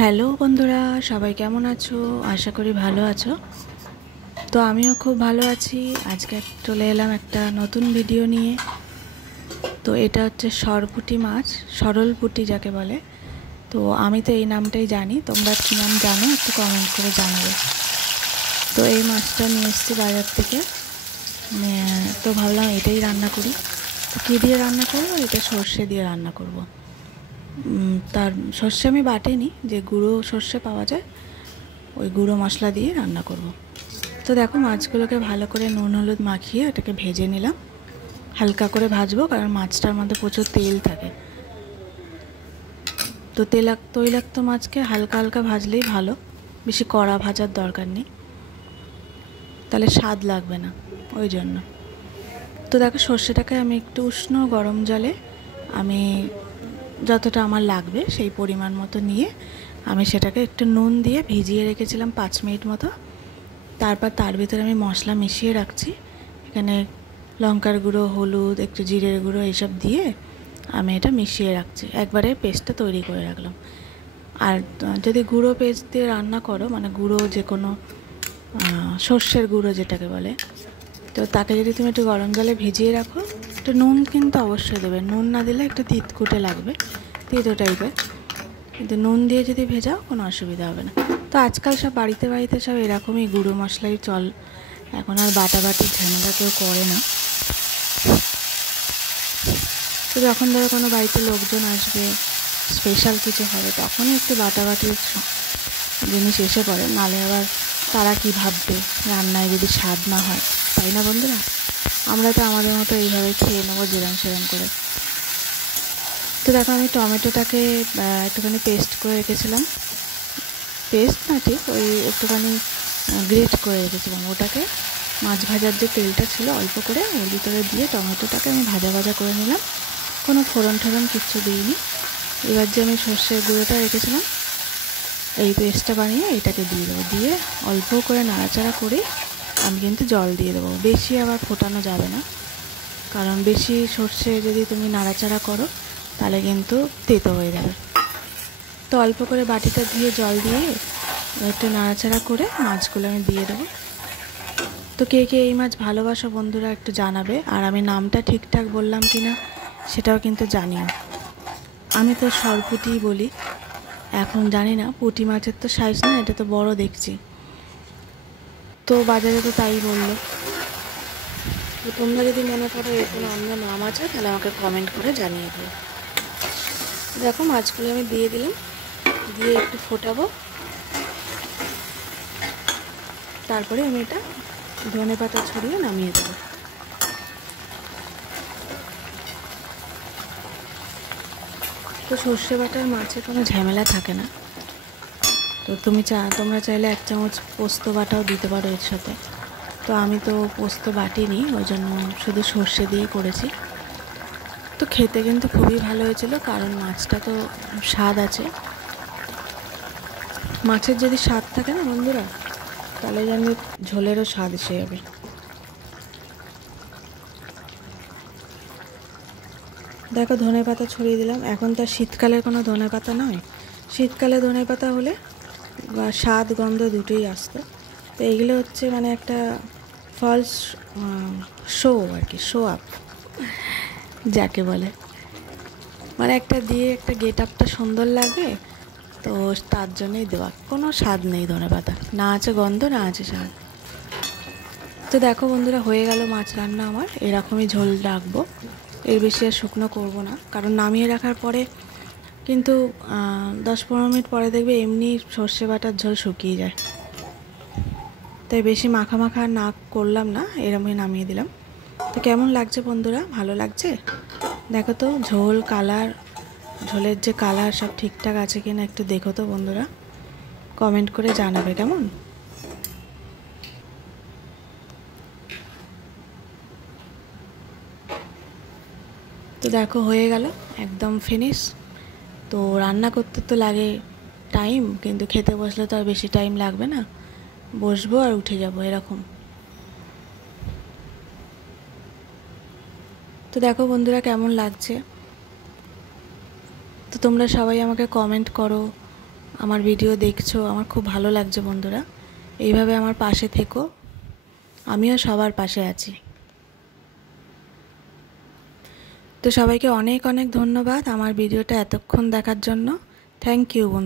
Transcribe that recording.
Hello বন্ধুরা, সবাই কেমন আছো? আশা করি ভালো আছো। তো আমিও খুব ভালো আছি। আজকে চলে এলাম একটা নতুন ভিডিও নিয়ে। তো এটা হচ্ছে সরপুঁটি মাছ, সরল পুঁটি যাকে বলে। তো আমি তো এই নামটাই জানি, তোমরা কী নাম জানো একটু কমেন্ট করে জানাবে। তো এই মাছটা নিয়ে এসেছি বাজার থেকে। তো ভাবলাম এটাই রান্না করি। তো কী দিয়ে রান্না করবো? এটা সর্ষে দিয়ে রান্না করব। তার সর্ষে আমি বাটিনি, যে গুঁড়ো সর্ষে পাওয়া যায় ওই গুঁড়ো মশলা দিয়ে রান্না করব। তো দেখো, মাছগুলোকে ভালো করে নুন হলুদ মাখিয়ে ওটাকে ভেজে নিলাম। হালকা করে ভাজবো, কারণ মাছটার মধ্যে প্রচুর তেল থাকে। তো তৈলাক্ত মাছকে হালকা হালকা ভাজলেই ভালো, বেশি কড়া ভাজার দরকার নেই, তাহলে স্বাদ লাগবে না, ওই জন্য। তো দেখো, সর্ষেটাকে আমি একটু উষ্ণ গরম জলে আমি যতটা আমার লাগবে সেই পরিমাণ মতো নিয়ে আমি সেটাকে একটু নুন দিয়ে ভিজিয়ে রেখেছিলাম 5 মিনিট মতো। তারপর তার ভিতরে আমি মশলা মিশিয়ে রাখছি। এখানে লঙ্কার গুঁড়ো, হলুদ, একটু জিরের গুঁড়ো এইসব দিয়ে আমি এটা মিশিয়ে রাখছি। একবারে পেস্টটা তৈরি করে রাখলাম। আর যদি গুঁড়ো পেস্ট দিয়ে রান্না করো, মানে গুঁড়ো যে কোনো সর্ষের গুঁড়ো যেটাকে বলে, তো তাকে যদি তুমি একটু গরম জলে ভিজিয়ে রাখো, একটু নুন কিন্তু অবশ্যই দেবে। নুন না দিলে একটু তিতকুটে লাগবে, তিতো টাইপের। কিন্তু নুন দিয়ে যদি ভেজাও কোনো অসুবিধা হবে না। তো আজকাল সব বাড়িতে বাড়িতে সব এরকমই গুঁড়ো মশলাই চল, এখন আর বাটাবাটির ঝামেলা কেউ করে না। তো যখন ধরো কোনো বাড়িতে লোকজন আসবে, স্পেশাল কিছু হবে, তখনই একটু বাটাবাটির জিনিস এসে পড়ে, নালে আবার তারা কি ভাববে রান্নায় যদি স্বাদ না হয়, তাই না বন্ধুরা? আমরা তো আমাদের মতো এইভাবে খেয়ে নেবো যেরম সেরম করে। তো দেখো, আমি টমেটোটাকে একটুখানি পেস্ট করে রেখেছিলাম, পেস্ট না ঠিক, ওই একটুখানি গ্রেট করে রেখেছিলাম। ওটাকে মাছ ভাজার যে তেলটা ছিল অল্প করে ওর ভিতরে দিয়ে টমেটোটাকে আমি ভাজা ভাজা করে নিলাম। কোনো ফোড়ন টোড়ন কিচ্ছু দিইনি। এবার যে আমি সর্ষের গুঁড়োটা রেখেছিলাম, এই পেস্টটা বানিয়ে এটাকে দিয়ে দেবো। দিয়ে অল্প করে নাড়াচাড়া করে আমি কিন্তু জল দিয়ে দেবো। বেশি আবার ফোটানো যাবে না, কারণ বেশি সর্ষে যদি তুমি নাড়াচাড়া করো তাহলে কিন্তু তেতো হয়ে যাবে। তো অল্প করে বাটিটা দিয়ে জল দিয়ে একটু নাড়াচাড়া করে মাছগুলো আমি দিয়ে দেবো। তো কে কে এই মাছ ভালোবাসো বন্ধুরা একটু জানাবে, আর আমি নামটা ঠিকঠাক বললাম কি না সেটাও কিন্তু জানিও। আমি তো সরপুঁটিই বলি, এখন জানি না পুঁটি মাছের তো সাইজ না, এটা তো বড় দেখছি, তো বাজারে তো তাই বললো। তো তোমরা যদি মনে করো এর কোনো অন্য নাম আছে তাহলে আমাকে কমেন্ট করে জানিয়ে দিও। দেখো, মাছগুলো আমি দিয়ে দিলাম, দিয়ে একটু ফোটাবো। তারপরে আমি এটা ধনেপাতা ছড়িয়ে নামিয়ে দেবো। তো সর্ষে বাটার মাছে কোনো ঝামেলা থাকে না। তো তোমরা চাইলে 1 চামচ পোস্ত বাটাও দিতে পারো এর সাথে। তো আমি তো পোস্ত বাটিনি, ওই জন্য শুধু সর্ষে দিয়ে করেছি। তো খেতে কিন্তু খুবই ভালো হয়েছিল, কারণ মাছটা তো স্বাদ আছে। মাছের যদি স্বাদ থাকে না বন্ধুরা, তাহলে যেন ঝোলেরও স্বাদ এসে যাবে। দেখো, ধনেপাতা ছড়িয়ে দিলাম। এখন তো শীতকালের কোনো ধনেপাতা নয়, শীতকালে ধনেপাতা হলে স্বাদ গন্ধ দুটোই আসতো। তো এইগুলো হচ্ছে মানে একটা ফলস শো আর কি, শো আপ যাকে বলে, মানে একটা দিয়ে একটা গেট আপটা সুন্দর লাগবে, তো তার জন্যই দেওয়া। কোনো স্বাদ নেই ধনেপাতা, না আছে গন্ধ না আছে স্বাদ। তো দেখো বন্ধুরা, হয়ে গেল মাছ রান্না আমার। এরকমই ঝোল রাখবো, এর বেশি আর শুকনো করবো না, কারণ নামিয়ে রাখার পরে কিন্তু 10-15 মিনিট পরে দেখবে এমনি সর্ষে বাটার ঝোল শুকিয়ে যায়। তাই বেশি মাখা মাখা না করলাম না, এরমই নামিয়ে দিলাম। তো কেমন লাগছে বন্ধুরা? ভালো লাগছে? দেখো তো ঝোল, কালার, ঝোলের যে কালার সব ঠিকঠাক আছে কিনা একটু দেখো তো বন্ধুরা, কমেন্ট করে জানাবে কেমন। তো দেখো, হয়ে গেল একদম ফিনিশ। তো রান্না করতে তো লাগে টাইম, কিন্তু খেতে বসলে তো আর বেশি টাইম লাগবে না, বসবো আর উঠে যাব এরকম। তো দেখো বন্ধুরা, কেমন লাগছে। তো তোমরা সবাই আমাকে কমেন্ট করো, আমার ভিডিও দেখছো, আমার খুব ভালো লাগছে বন্ধুরা। এইভাবে আমার পাশে থেকো, আমিও সবার পাশে আছি। তো সবাইকে অনেক অনেক ধন্যবাদ আমার ভিডিওটা এতক্ষণ দেখার জন্য। থ্যাংক ইউ বন্ধু।